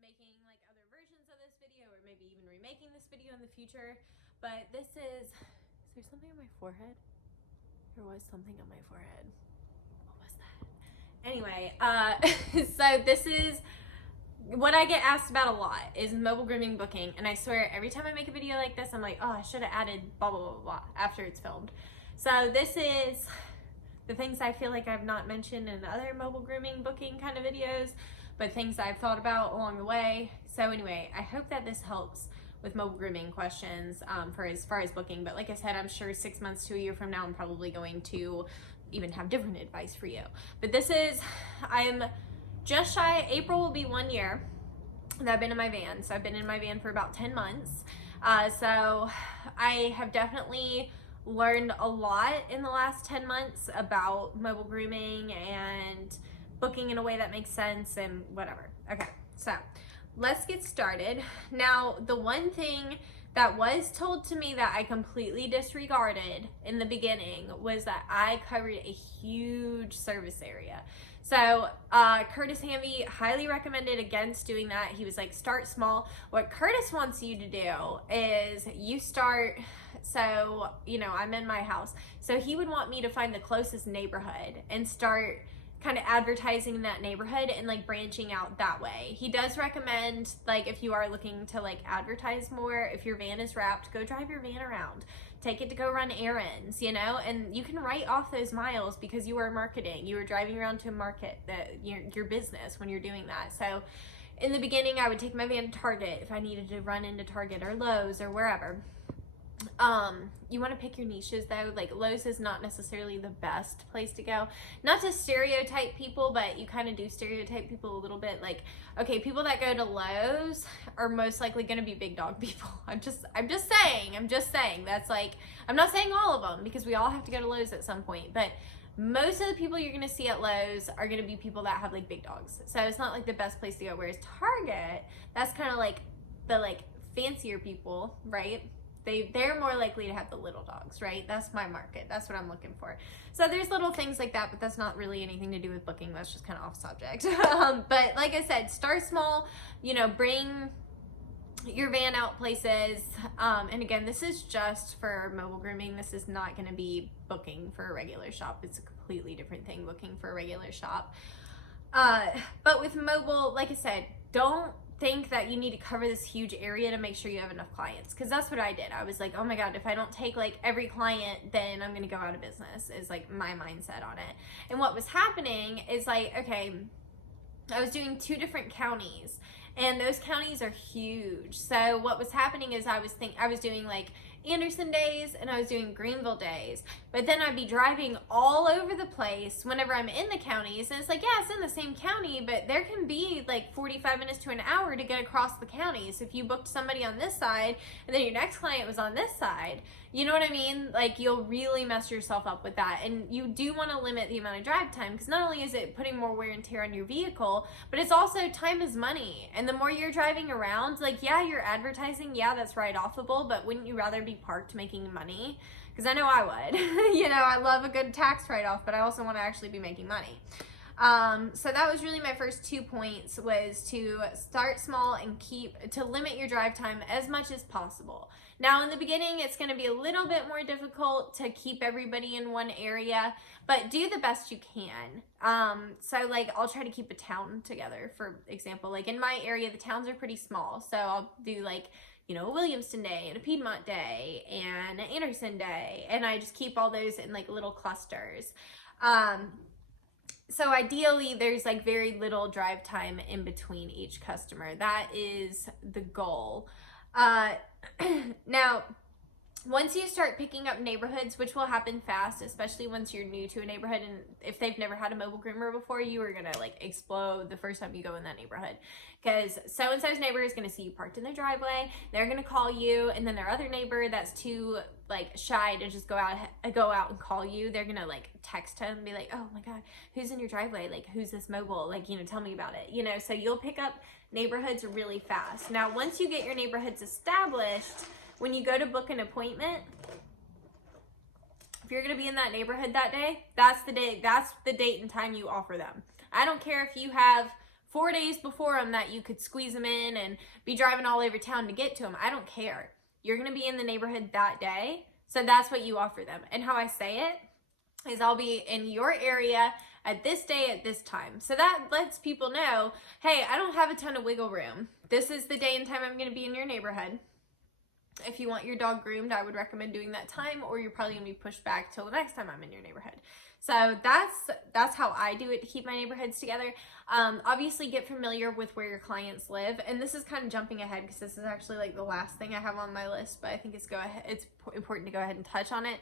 making like other versions of this video, or maybe even remaking this video in the future. But this is there something on my forehead? There was something on my forehead. What was that? Anyway, so this is what I get asked about a lot, is mobile grooming booking. And I swear every time I make a video like this, I'm like, oh, I should have added blah, blah, blah, blah after it's filmed. So this is the things I feel like I've not mentioned in other mobile grooming booking kind of videos, but things I've thought about along the way. So anyway, I hope that this helps with mobile grooming questions for as far as booking. But like I said, I'm sure 6 months to a year from now, I'm probably going to even have different advice for you. But this is, I'm just shy, April will be 1 year that I've been in my van. So I've been in my van for about 10 months. So I have definitely learned a lot in the last 10 months about mobile grooming and booking in a way that makes sense and whatever. Okay, so let's get started. Now, the one thing that was told to me that I completely disregarded in the beginning was that I covered a huge service area. So Curtis Hanvey highly recommended against doing that. He was like, start small. What Curtis wants you to do is you start, so, you know, I'm in my house. So he would want me to find the closest neighborhood and start kind of advertising in that neighborhood and like branching out that way. He does recommend, like, if you are looking to like advertise more, if your van is wrapped, go drive your van around, take it to go run errands, you know, and you can write off those miles because you are marketing, you are driving around to market your business when you're doing that. So in the beginning, I would take my van to Target if I needed to run into Target or Lowe's or wherever. You want to pick your niches though. Like Lowe's is not necessarily the best place to go. Saying, to stereotype people, but you kind of do stereotype people a little bit. Like, okay, people that go to Lowe's are most likely going to be big dog people. I'm just saying. That's like, I'm not saying all of them because we all have to go to Lowe's at some point, but most of the people you're going to see at Lowe's are going to be people that have like big dogs. So it's not like the best place to go. Whereas Target, that's kind of like the like fancier people, right? They're more likely to have the little dogs, right? That's my market. That's what I'm looking for. So there's little things like that, but that's not really anything to do with booking. That's just kind of off subject. But like I said, start small, you know, bring your van out places. And again, this is just for mobile grooming. This is not going to be booking for a regular shop. It's a completely different thing, booking for a regular shop. But with mobile, like I said, don't think that you need to cover this huge area to make sure you have enough clients, because that's what I did. I was like, oh my god, if I don't take like every client, then I'm gonna go out of business, is like my mindset on it. And what was happening is like, okay, I was doing 2 different counties and those counties are huge. So what was happening is I was doing like Anderson days and I was doing Greenville days, but then I'd be driving all over the place whenever I'm in the counties, and it's like, yeah, it's in the same county, but there can be like 45 minutes to an hour to get across the county. So if you booked somebody on this side and then your next client was on this side, you know what I mean? Like, you'll really mess yourself up with that. And you do want to limit the amount of drive time, because not only is it putting more wear and tear on your vehicle, but it's also time is money. And the more you're driving around, like, yeah, you're advertising, yeah, that's write-offable, but wouldn't you rather be parked making money? Because I know I would. You know, I love a good tax write-off, but I also want to actually be making money. So that was really my first 2 points, was to start small and to limit your drive time as much as possible. Now in the beginning, it's going to be a little bit more difficult to keep everybody in one area, but do the best you can. So like, I'll try to keep a town together, for example. Like in my area, the towns are pretty small. So I'll do like, you know, a Williamston day and a Piedmont day and an Anderson day. And I just keep all those in like little clusters. So ideally, there's like very little drive time in between each customer. That is the goal. Now, once you start picking up neighborhoods, which will happen fast, especially once you're new to a neighborhood, and if they've never had a mobile groomer before, you are gonna like explode the first time you go in that neighborhood, because so-and-so's neighbor is gonna see you parked in their driveway, they're gonna call you, and then their other neighbor that's too like shy to just go out and call you, they're gonna like text him and be like, oh my god, who's in your driveway, like who's this mobile, like, you know, tell me about it, you know. So you'll pick up neighborhoods really fast. Now once you get your neighborhoods established, when you go to book an appointment, if you're going to be in that neighborhood that day, that's the date and time you offer them. I don't care if you have 4 days before them that you could squeeze them in and be driving all over town to get to them. I don't care. You're going to be in the neighborhood that day. So that's what you offer them. And how I say it is I'll be in your area at this day at this time. So that lets people know, hey, I don't have a ton of wiggle room. This is the day and time I'm going to be in your neighborhood. If you want your dog groomed, I would recommend doing that time, or you're probably going to be pushed back till the next time I'm in your neighborhood. So that's how I do it to keep my neighborhoods together. Obviously get familiar with where your clients live. And this is kind of jumping ahead because this is actually like the last thing I have on my list, but I think it's important to go ahead and touch on it.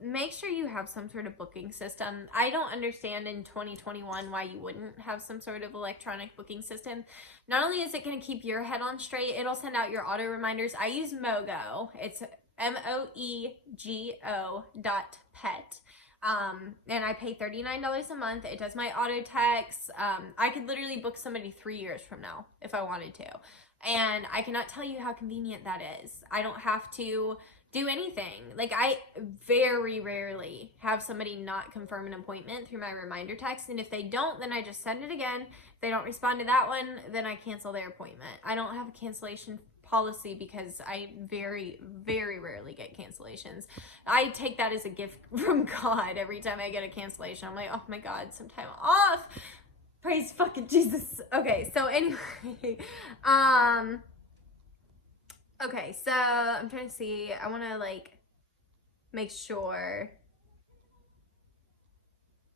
Make sure you have some sort of booking system. I don't understand in 2021 why you wouldn't have some sort of electronic booking system. Not only is it going to keep your head on straight, it'll send out your auto reminders. I use Mogo. It's moego.pet. And I pay $39 a month. It does my auto text. I could literally book somebody 3 years from now if I wanted to. And I cannot tell you how convenient that is. I don't have to do anything. Like, I very rarely have somebody not confirm an appointment through my reminder text. And if they don't, then I just send it again. If they don't respond to that one, then I cancel their appointment. I don't have a cancellation policy because I very, very rarely get cancellations. I take that as a gift from God every time I get a cancellation. I'm like, oh my God, some time off. Praise fucking Jesus. Okay, so anyway, okay, so I'm trying to see. I want to like make sure.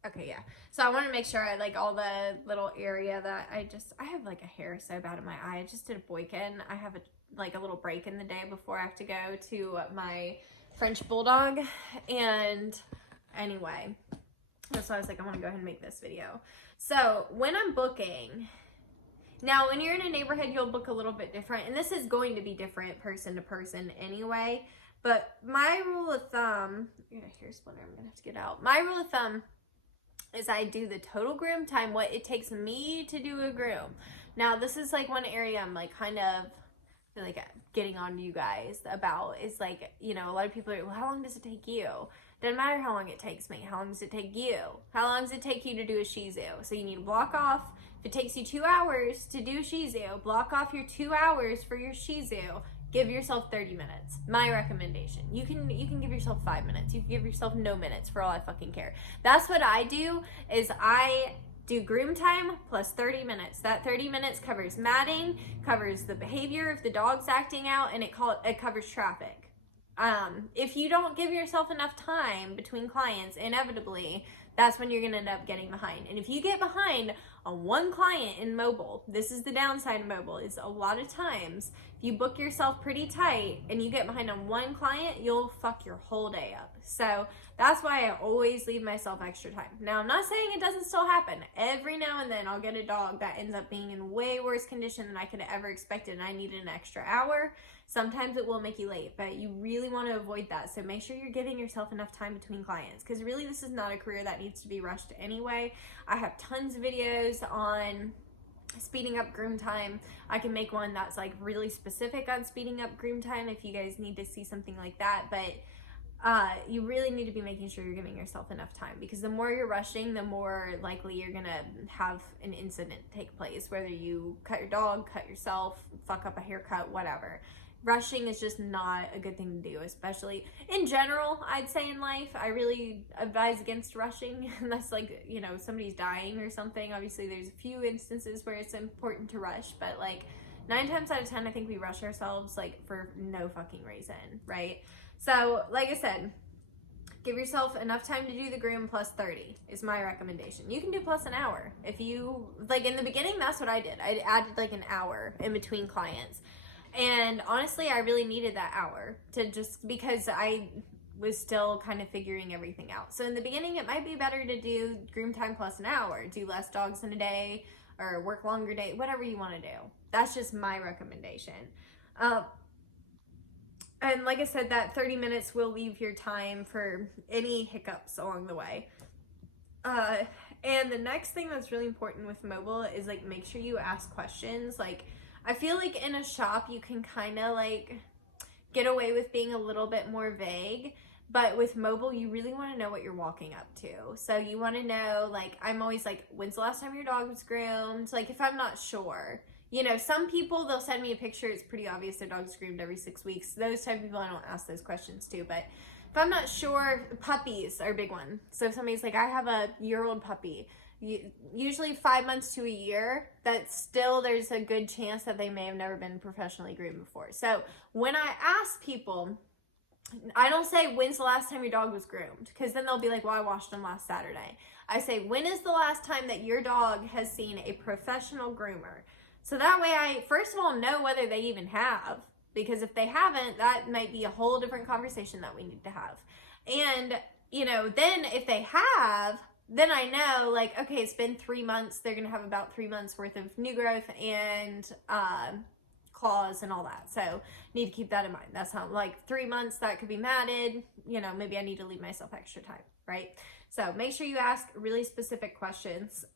Okay, yeah. So I want to make sure I like all the little area that I have like a hair so bad in my eye. I just did a boykin. I have a little break in the day before I have to go to my French bulldog. And anyway, that's why I was like, I want to go ahead and make this video. So when I'm booking, now when you're in a neighborhood, you'll book a little bit different. And this is going to be different person to person anyway. But my rule of thumb, I got a hair splitter I'm going to have to get out. My rule of thumb is I do the total groom time, what it takes me to do a groom. Now, this is like one area I'm like kind of like getting on you guys about is like, you know, a lot of people are, well, how long does it take you? Doesn't matter how long it takes me. How long does it take you? How long does it take you to do a Shih Tzu? So you need to block off. If it takes you 2 hours to do Shih Tzu, block off your 2 hours for your Shih Tzu. Give yourself 30 minutes. My recommendation. You can give yourself 5 minutes. You can give yourself no minutes for all I fucking care. That's what I do, is I do groom time plus 30 minutes. That 30 minutes covers matting, covers the behavior if the dog's acting out, and it covers traffic. If you don't give yourself enough time between clients, inevitably, that's when you're going to end up getting behind. And if you get behind on one client in mobile, this is the downside of mobile, is a lot of times, if you book yourself pretty tight and you get behind on one client, you'll fuck your whole day up. So that's why I always leave myself extra time. Now, I'm not saying it doesn't still happen. Every now and then I'll get a dog that ends up being in way worse condition than I could have ever expected and I needed an extra hour. Sometimes it will make you late, but you really want to avoid that. So make sure you're giving yourself enough time between clients, because really this is not a career that needs to be rushed anyway. I have tons of videos on speeding up groom time. I can make one that's like really specific on speeding up groom time if you guys need to see something like that. But you really need to be making sure you're giving yourself enough time, because the more you're rushing, the more likely you're gonna have an incident take place, whether you cut your dog, cut yourself, fuck up a haircut, whatever. Rushing is just not a good thing to do, especially in general, I'd say in life. I really advise against rushing unless, like, you know, somebody's dying or something. Obviously, there's a few instances where it's important to rush, but like 9 times out of 10, I think we rush ourselves like for no fucking reason, right? So, like I said, give yourself enough time to do the groom plus 30 is my recommendation. You can do plus an hour. If you, like in the beginning, that's what I did. I added like an hour in between clients. And honestly, I really needed that hour to just, because I was still kind of figuring everything out. So in the beginning, it might be better to do groom time plus an hour, do less dogs in a day, or work longer day, whatever you want to do. That's just my recommendation. And like I said, that 30 minutes will leave your time for any hiccups along the way. And the next thing that's really important with mobile is like, make sure you ask questions. Like, I feel like in a shop, you can kind of like get away with being a little bit more vague, But with mobile, you really want to know what you're walking up to. So you want to know, like, I'm always like, when's the last time your dog was groomed? Like, if I'm not sure. You know, some people, they'll send me a picture. It's pretty obvious their dog's groomed every 6 weeks. Those type of people, I don't ask those questions to. But if I'm not sure, puppies are a big one. So if somebody's like, I have a year-old puppy, usually 5 months to a year, that still there's a good chance that they may have never been professionally groomed before. So when I ask people, I don't say, when's the last time your dog was groomed? Because then they'll be like, well, I washed him last Saturday. I say, when is the last time that your dog has seen a professional groomer? So that way I, first of all, know whether they even have. Because if they haven't, that might be a whole different conversation that we need to have. And, you know, then if they have, then I know, like, okay, it's been 3 months. They're going to have about 3 months worth of new growth and claws and all that. So need to keep that in mind. That's how, like, 3 months that could be matted. You know, maybe I need to leave myself extra time, right? So make sure you ask really specific questions.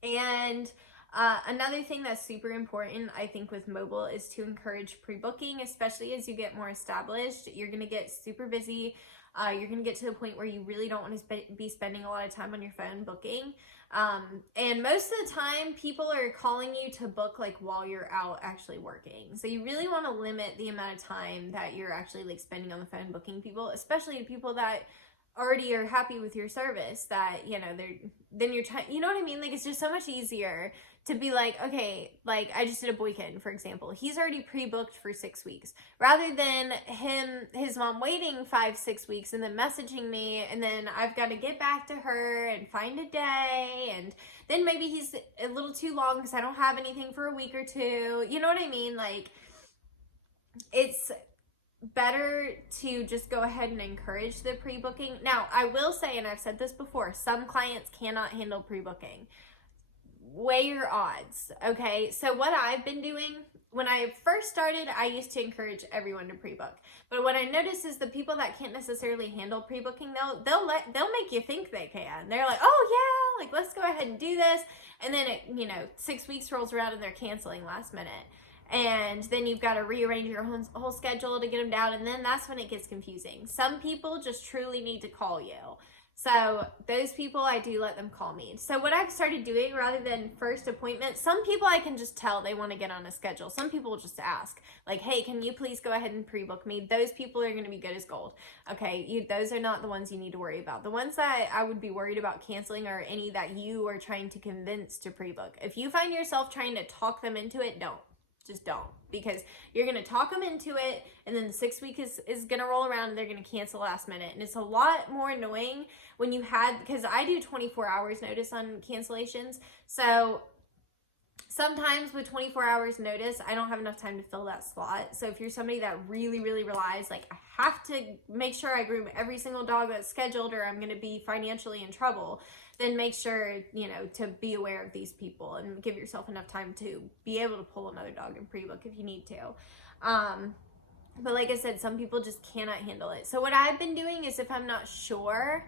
And another thing that's super important, I think, with mobile is to encourage pre-booking, especially as you get more established. You're going to get super busy. You're going to get to the point where you really don't want to be spending a lot of time on your phone booking. And most of the time, people are calling you to book, like, while you're out actually working. So you really want to limit the amount of time that you're actually, like, spending on the phone booking people, especially people that already are happy with your service, that, you know, then you're trying, you know what I mean? Like, it's just so much easier to be like, okay, like, I just did a boykin, for example. He's already pre-booked for 6 weeks, rather than his mom waiting 5-6 weeks and then messaging me, and then I've got to get back to her and find a day, and then maybe he's a little too long because I don't have anything for a week or two. You know what I mean? Like, it's better to just go ahead and encourage the pre-booking. Now, I will say, and I've said this before, some clients cannot handle pre-booking. Weigh your odds, okay? So what I've been doing, when I first started, I used to encourage everyone to pre-book. But what I noticed is the people that can't necessarily handle pre-booking, they'll make you think they can. They're like, oh yeah, like, let's go ahead and do this. And then it, you know, 6 weeks rolls around and they're canceling last minute. And then you've got to rearrange your whole schedule to get them down. And then that's when it gets confusing. Some people just truly need to call you. So those people, I do let them call me. So what I've started doing, rather than first appointment, some people I can just tell they want to get on a schedule. Some people will just ask, like, hey, can you please go ahead and pre-book me? Those people are going to be good as gold. Okay, those are not the ones you need to worry about. The ones that I would be worried about canceling are any that you are trying to convince to pre-book. If you find yourself trying to talk them into it, don't. Just don't, because you're going to talk them into it, and then the 6 week is going to roll around and they're going to cancel last minute. And it's a lot more annoying when you because I do 24 hours notice on cancellations. So sometimes with 24 hours notice, I don't have enough time to fill that slot. So if you're somebody that really, really relies, like, I have to make sure I groom every single dog that's scheduled or I'm going to be financially in trouble, then make sure, you know, to be aware of these people and give yourself enough time to be able to pull another dog and pre-book if you need to. But like I said, some people just cannot handle it. So what I've been doing is, if I'm not sure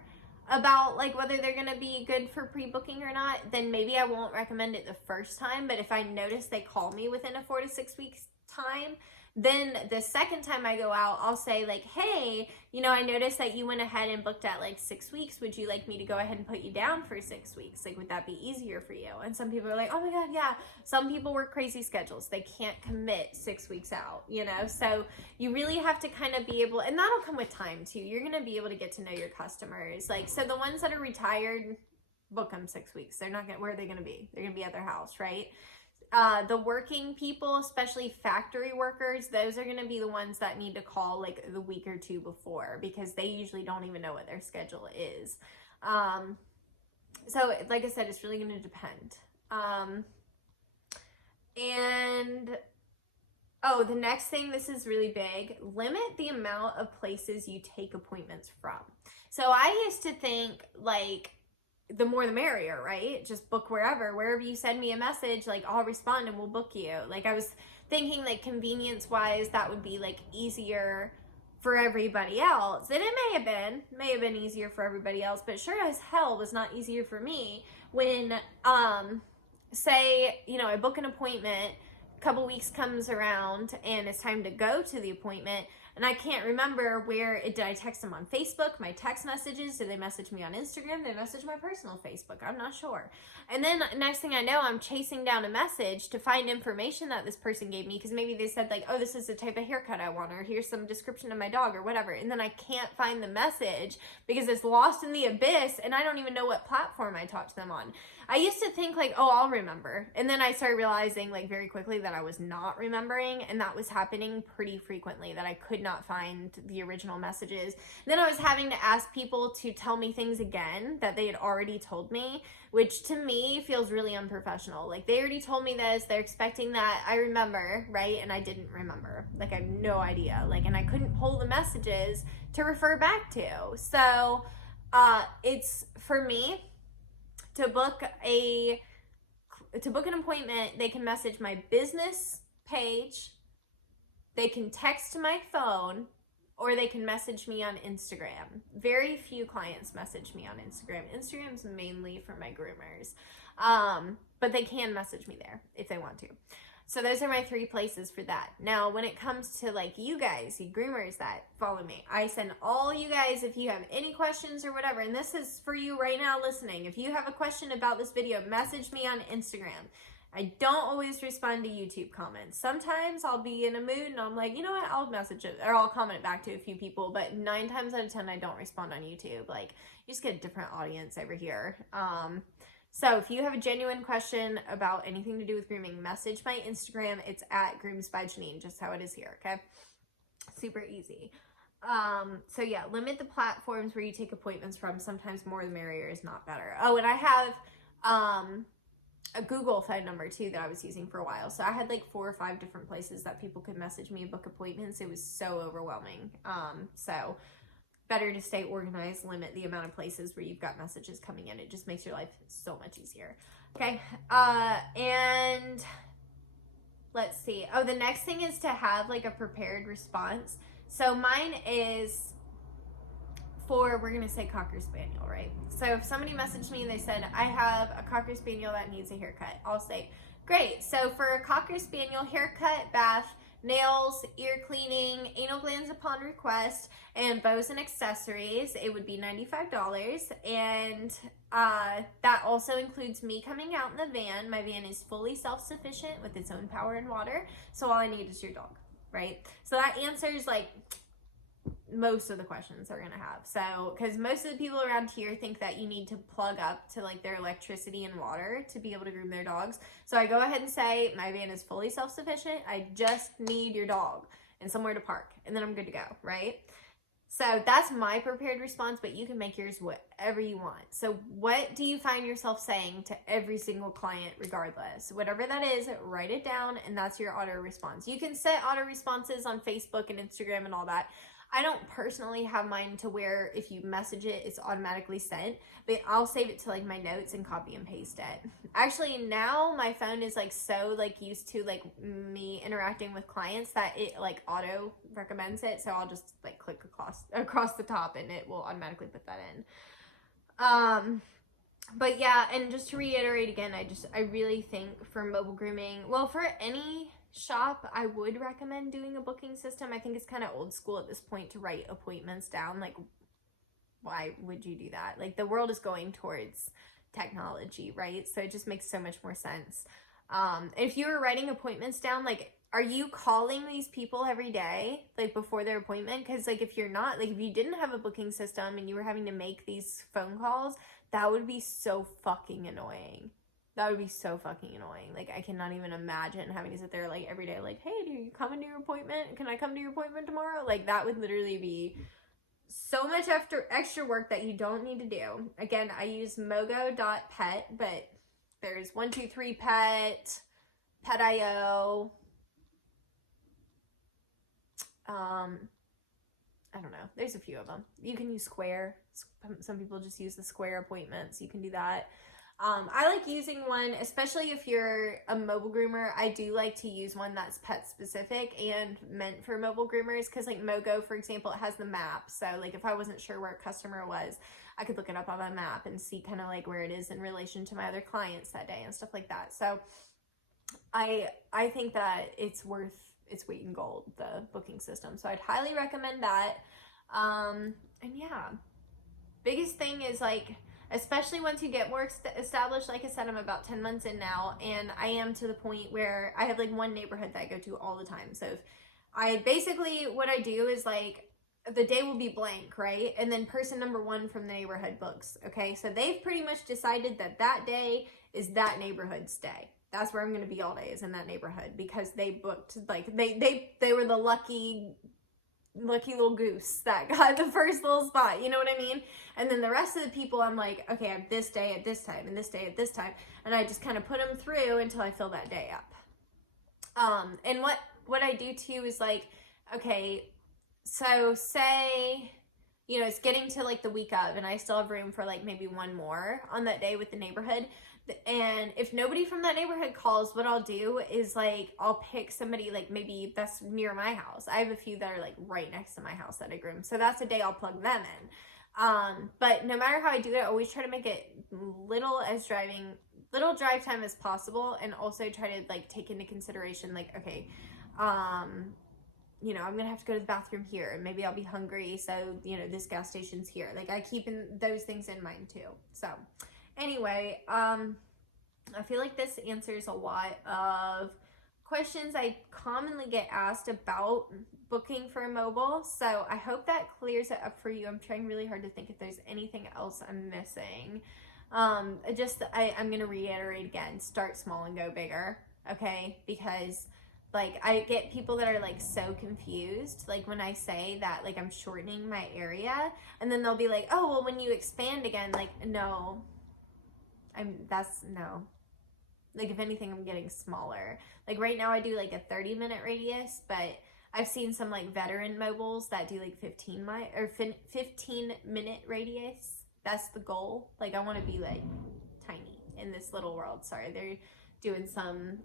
about, like, whether they're going to be good for pre-booking or not, then maybe I won't recommend it the first time. But if I notice they call me within a 4 to 6 weeks time, then the second time I go out, I'll say, like, hey, you know, I noticed that you went ahead and booked at, like, 6 weeks. Would you like me to go ahead and put you down for 6 weeks? Like, would that be easier for you? And some people are like, oh my God, yeah. Some people work crazy schedules. They can't commit 6 weeks out, you know? So you really have to kind of be able, and that'll come with time too. You're going to be able to get to know your customers. Like, so the ones that are retired, book them 6 weeks. They're not going to, where are they going to be? They're going to be at their house, right? The working people, especially factory workers, those are going to be the ones that need to call, like, the week or two before, because they usually don't even know what their schedule is. So like I said, it's really going to depend. And the next thing, this is really big, limit the amount of places you take appointments from. So I used to think, like, the more the merrier, right? Just book wherever you send me a message, like, I'll respond and we'll book you. Like, I was thinking, like, convenience wise, that would be, like, easier for everybody else. And it may have been easier for everybody else, but sure as hell was not easier for me when, say, you know, I book an appointment, a couple weeks comes around and it's time to go to the appointment, And I can't remember did I text them on Facebook, my text messages, did they message me on Instagram, did they message my personal Facebook? I'm not sure. And then next thing I know, I'm chasing down a message to find information that this person gave me, because maybe they said like, oh, this is the type of haircut I want, or here's some description of my dog or whatever. And then I can't find the message because it's lost in the abyss and I don't even know what platform I talked to them on. I used to think like, oh, I'll remember. And then I started realizing like very quickly that I was not remembering, and that was happening pretty frequently, that I could not find the original messages. Then I was having to ask people to tell me things again that they had already told me, which to me feels really unprofessional. Like, they already told me this, they're expecting that I remember, right? And I didn't remember. Like, I have no idea. Like, and I couldn't pull the messages to refer back to. So it's, for me, to book an appointment, they can message my business page, they can text my phone, or they can message me on Instagram. Very few clients message me on Instagram. Instagram's mainly for my groomers. But they can message me there if they want to. So those are my 3 places for that. Now, when it comes to like you guys, you groomers that follow me, I send all you guys, if you have any questions or whatever, and this is for you right now listening, if you have a question about this video, message me on Instagram. I don't always respond to YouTube comments. Sometimes I'll be in a mood and I'm like, you know what, I'll message it, or I'll comment back to a few people, but 9 times out of 10, I don't respond on YouTube. Like, you just get a different audience over here. So if you have a genuine question about anything to do with grooming, message my Instagram. It's at Grooms by Janine, just how it is here, okay? Super easy. So yeah, limit the platforms where you take appointments from. Sometimes more the merrier is not better. Oh, and I have a Google phone number too that I was using for a while. So I had like 4 or 5 different places that people could message me and book appointments. It was so overwhelming. So better to stay organized, limit the amount of places where you've got messages coming in. It just makes your life so much easier. Okay. And let's see. Oh, the next thing is to have like a prepared response. So mine is for, we're going to say Cocker Spaniel, right? So if somebody messaged me and they said, I have a Cocker Spaniel that needs a haircut, I'll say, great. So for a Cocker Spaniel haircut, bath, nails, ear cleaning, anal glands upon request, and bows and accessories, it would be $95. And that also includes me coming out in the van. My van is fully self-sufficient with its own power and water. So all I need is your dog, right? So that answers like most of the questions they're gonna have. So, because most of the people around here think that you need to plug up to like their electricity and water to be able to groom their dogs. So I go ahead and say my van is fully self-sufficient. I just need your dog and somewhere to park, and then I'm good to go, right? So that's my prepared response, but you can make yours whatever you want. So what do you find yourself saying to every single client regardless? Whatever that is, write it down, and that's your auto response. You can set auto responses on Facebook and Instagram and all that. I don't personally have mine to where if you message it, it's automatically sent, but I'll save it to like my notes and copy and paste it. Actually, now my phone is like so like used to like me interacting with clients that it like auto recommends it. So I'll just like click across the top and it will automatically put that in. But yeah, and just to reiterate again, I really think for mobile grooming, well, for any shop, I would recommend doing a booking system. I think it's kind of old school at this point to write appointments down. Like, why would you do that? Like, the world is going towards technology, right? So it just makes so much more sense. If you were writing appointments down, like, are you calling these people every day, like before their appointment? Because like, if you're not, like if you didn't have a booking system and you were having to make these phone calls, that would be so fucking annoying. That would be so fucking annoying. Like, I cannot even imagine having to sit there, like, every day, like, hey, do you come into your appointment? Can I come to your appointment tomorrow? Like, that would literally be so much extra work that you don't need to do. Again, I use mogo.pet, but there's 123pet, Pet.io. I don't know. There's a few of them. You can use Square. Some people just use the Square appointments. You can do that. I like using one, especially if you're a mobile groomer. I do like to use one that's pet specific and meant for mobile groomers, because like Mogo, for example, it has the map. So like if I wasn't sure where a customer was, I could look it up on my map and see kind of like where it is in relation to my other clients that day and stuff like that. So I think that it's worth it's weight in gold, the booking system. So I'd highly recommend that. And yeah, biggest thing is like, especially once you get more established, like I said, I'm about 10 months in now, and I am to the point where I have like one neighborhood that I go to all the time. So I basically, what I do is like, the day will be blank, right? And then person number one from the neighborhood books, okay? So they've pretty much decided that that day is that neighborhood's day. That's where I'm going to be all day, is in that neighborhood, because they booked, like, they were the lucky little goose that got the first little spot, you know what I mean? And then the rest of the people, I'm like, okay, I have this day at this time and this day at this time, and I just kind of put them through until I fill that day up. And what I do too is like, okay, so say, you know, it's getting to like the week of, and I still have room for like maybe one more on that day with the neighborhood. And if nobody from that neighborhood calls, what I'll do is like, I'll pick somebody like maybe that's near my house. I have a few that are like right next to my house that I groom. So that's a day I'll plug them in. But no matter how I do it, I always try to make it little drive time as possible. And also try to like take into consideration like, okay, you know, I'm gonna have to go to the bathroom here, and maybe I'll be hungry, so, you know, this gas station's here. Like, I keep those things in mind too. So anyway, I feel like this answers a lot of questions I commonly get asked about booking for a mobile. So I hope that clears it up for you. I'm trying really hard to think if there's anything else I'm missing. I'm gonna reiterate again, start small and go bigger, okay? Because like, I get people that are like so confused, like when I say that like I'm shortening my area, and then they'll be like, oh, well, when you expand again, like, no, no. Like, if anything, I'm getting smaller. Like right now I do like a 30-minute radius, but I've seen some like veteran mobiles that do like 15-minute radius. That's the goal. Like, I want to be like tiny in this little world. Sorry, they're doing some,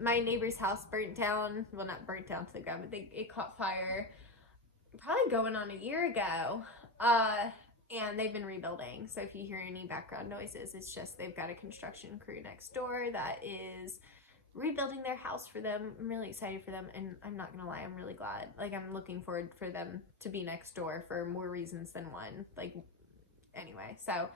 my neighbor's house burnt down, well, not burnt down to the ground, but it caught fire probably going on a year ago, and they've been rebuilding. So if you hear any background noises, it's just they've got a construction crew next door that is rebuilding their house for them. I'm really excited for them, and I'm not gonna lie, I'm really glad. Like, I'm looking forward for them to be next door for more reasons than one. Like, anyway, so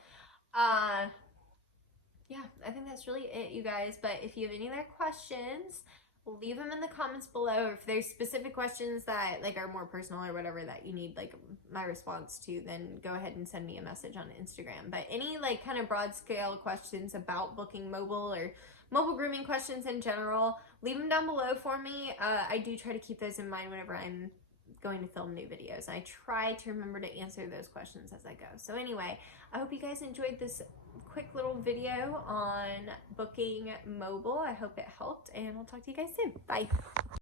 yeah, I think that's really it, you guys. But if you have any other questions, leave them in the comments below. If there's specific questions that like are more personal or whatever that you need like my response to, then go ahead and send me a message on Instagram. But any like kind of broad scale questions about booking mobile or mobile grooming questions in general, leave them down below for me. I do try to keep those in mind whenever I'm going to film new videos. I try to remember to answer those questions as I go. So anyway, I hope you guys enjoyed this quick little video on booking mobile. I hope it helped, and I'll talk to you guys soon. Bye.